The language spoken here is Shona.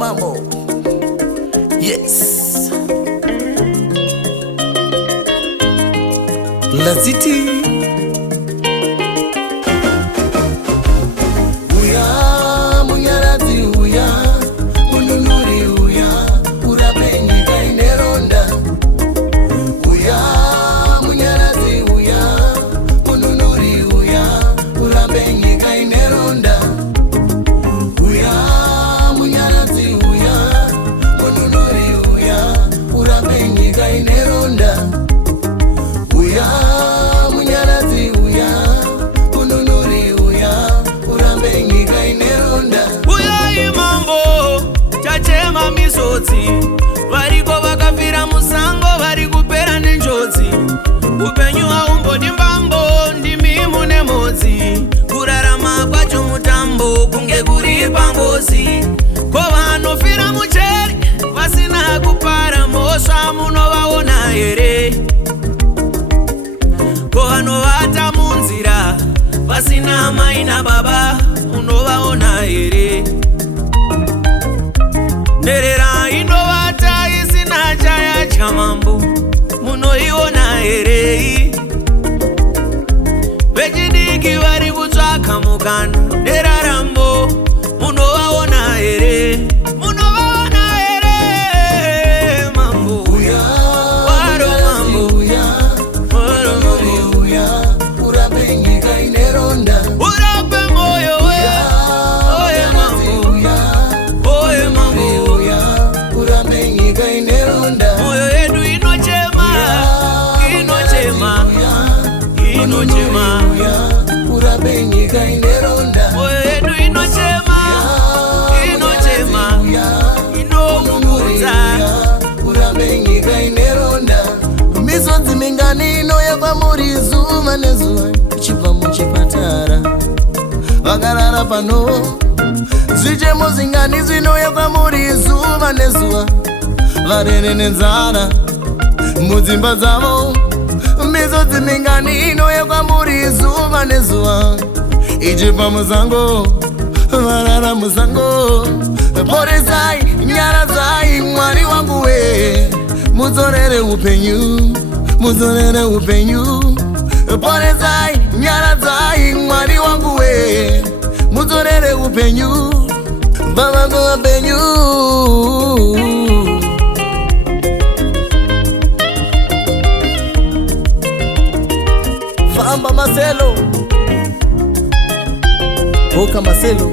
mambo. Yes. La City. Uya munyarazi uya mununuri uya urapenyi kaineronda. Uya munyarazi uya mununuri uya urapenyi kaineronda. Uya munyarazi uya mununuri uya urapenyi kaineronda. Uya munyarazi uya mununuri uya urapenyi kaineronda. Uya imambo chachema misodzi variko vakafira musango vari kupera nenjodzi. Upenyu haumbodi mbambo ndimi mune modzi. Kurarama kwacho mutambo kunge kuri pangozi. Ko vanofira mucheri vasina kupara mhosva munovaona here? Ko vanovata munzira vasina mai nababa munovaona here? Nherera inovata isina chaya chamambo munoiona here? Vechidiki vari kutsvaka mukana nerarambo munovaona here? Munovaona here mambo? Uya Waro mambo, uya waro mambo. uya urapenyi kaineronda. Urape moyo we, oye mambo, oye mambo. Uya urapenyi kaineronda. Moyo yedu inochema, inochema, inochema. Uya urapenyi kaineronda. Moyo yedu inochema, inochema, inomuudza. Urapenyi kaineronda. Misodzi mingani inoya kwamuri zuva nezuva ichibva muchipatara. Vakarara pano zvichemo zingani zvinoya kwamuri zuva nezuva. Varere nenzara mudzimba dzavo. Misodzi mingani inoya kwamuri zuva nezuva ichibva musango. Varara musango. Poresai nyaradzai Mwari wangu we. Mudzorere upenyu, mudzorere upenyu. Poresai nyaradzai Mwari wangu we. Mudzorere upenyu, baba go upenyu. Famba Marcelo, Boca Marcelo.